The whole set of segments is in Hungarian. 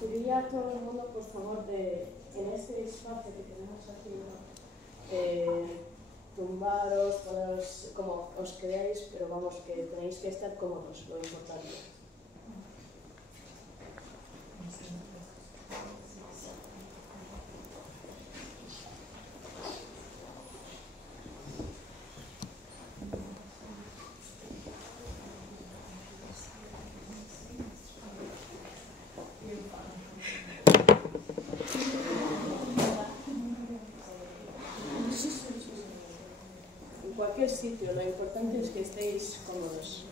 Uno, por favor, en este espacio que tenemos aquí, tumbaros, poneros como os queráis, pero vamos, que tenéis que estar cómodos, lo importante. En cualquier sitio, lo importante es que estéis cómodos.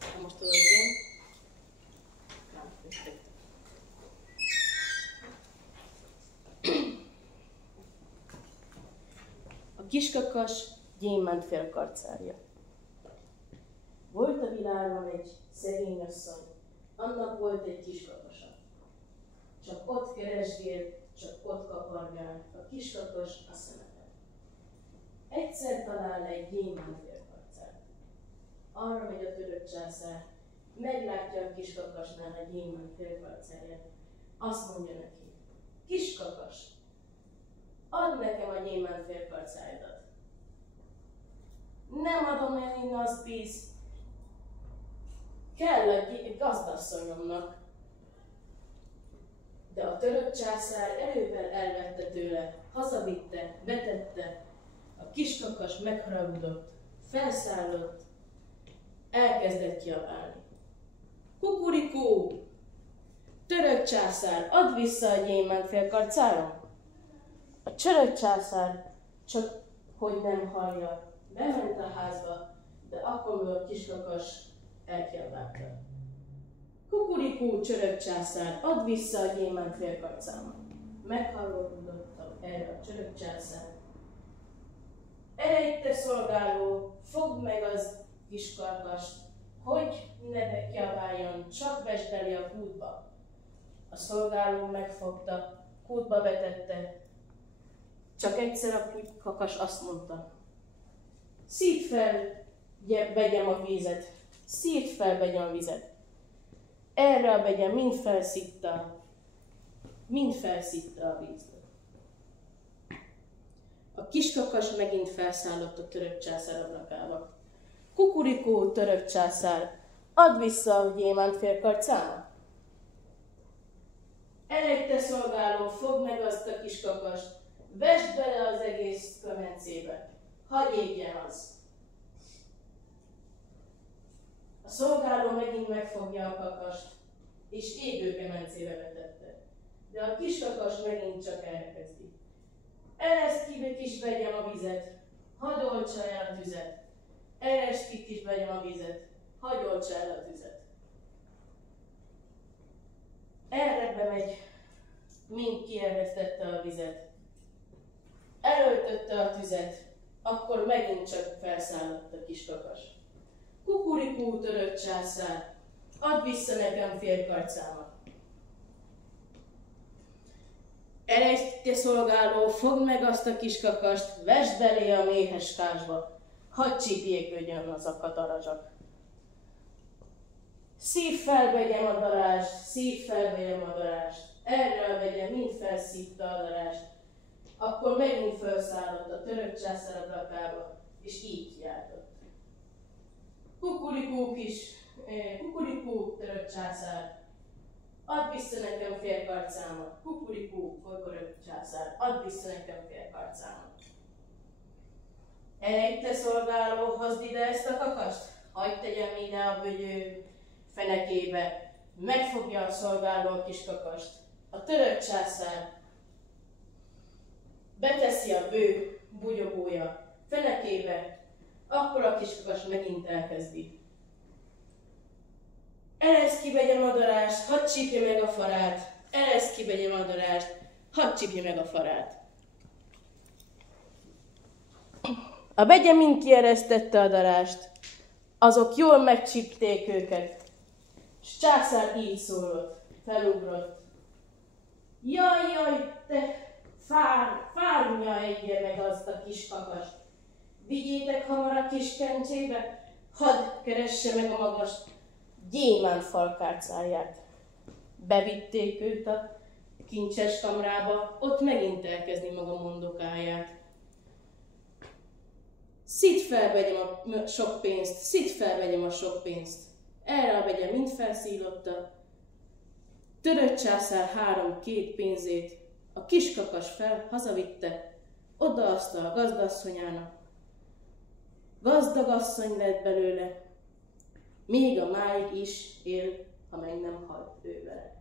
¿Estamos todos bien? Vale, perfecto. A kiskakas gyémántfélkarcárja. Volt a világon egy szegény asszony, annak volt egy kiskakasa. Csak ott keresgél, csak ott kapargál, a kiskakas a szemeten. Egyszer talál egy gyémántfélkarcárt. Arra megy a török császár, meglátja a kiskakasnál a gyémántfélkarcárját. Azt mondja neki: kiskakas, add nekem a gyémántfélkarcájdat. Nem adom el innen, az bíz. Kell a gazdasszonyomnak. De a török császár erővel elvette tőle, hazavitte, betette, a kiskakas megharagudott, felszállott, elkezdett kiabálni. Kukurikú! Török császár, add vissza a gyémántfélkarcárom! A török császár, csak hogy nem hallja, bement a házba, de akkor a kiskakas elkiabálta. Kukurikú, csörök császár, add vissza a gyémántfélkarcámat! Meghallgatott erre a csörök császár. Eredj, te szolgáló, fogd meg az kiskarkast, hogy ne kiabáljon, csak vesd elé a kútba. A szolgáló megfogta, kútba vetette, csak egyszer a kakas azt mondta: szídd fel, vegyem a vízet, szídd fel, vegyem a vizet. Erre a begye mind felszitta a vízből. A kiskakas megint felszállott a török császár ablakába. Kukurikó, török császár, add vissza a gyémántfélkarcámat! Eredj, te szolgáló, fogd meg azt a kiskakast, vesd bele az egész kemencébe, hagyj égjen az! A szolgáló megint megfogja a kakast, és égő kemencébe vetette. De a kiskakas megint csak elkezdi: ereszd ki, kis vegyem a vizet, hadd oltsa el a tüzet. Ereszd ki, kis vegyem a vizet, hadd oltsa el a tüzet. Erre bemegy, mind kieresztette a vizet. Elöltötte a tüzet, akkor megint csak felszállott a kiskakas. Kukurikú, török császár, add vissza nekem félkarcámat! Eredj, te szolgáló, fogd meg azt a kiskakast, vesd belé a méhes kásba, hadd csípjéködjön az a katarazsak. Szív fel, vegyem a darást, szív fel, vegyem a darást. Erre a vegye mind felszívta a darást. Akkor megint felszállott a török császár ablakába, és így kiáltott: kukurikú, török császár, add vissza nekem félkarcámat! Kukurikú, török császár, add vissza nekem félkarcámat! Eredj, te szolgáló, hozd ide ezt a kakast, hagyd tegyem ide a bögyő fenekébe. Megfogja a szolgáló a kiskakast. A török császár beteszi a bő bugyogója fenekébe, akkor a kiskakas megint elkezdi: ereszd ki, vegyem a darást, hadd csípje meg a farát. Ereszd ki, vegyem a darást, hadd csípje meg a farát. A begye mind kieresztette a darást, azok jól megcsípték őket, s császár így szólott, felugrott: jaj, te Fárnya egye meg azt a kis kakast. Vigyétek hamar a kis kencsébe, hadd keresse meg a magas gyémánt falkárcáját. Bevitték őt a kincses kamrába, ott megint elkezdi maga mondokáját. Szidd fel, vegyem a sok pénzt, szidd fel, vegyem a sok pénzt. Erre a vegye mind felszílotta. Törött császár 3-2 pénzét, a kiskakas fel hazavitte, odaadta a gazdasszonyának. Gazdag asszony lett belőle, még a máig is él, ha meg nem halt ő vele.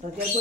Cualquier cosa.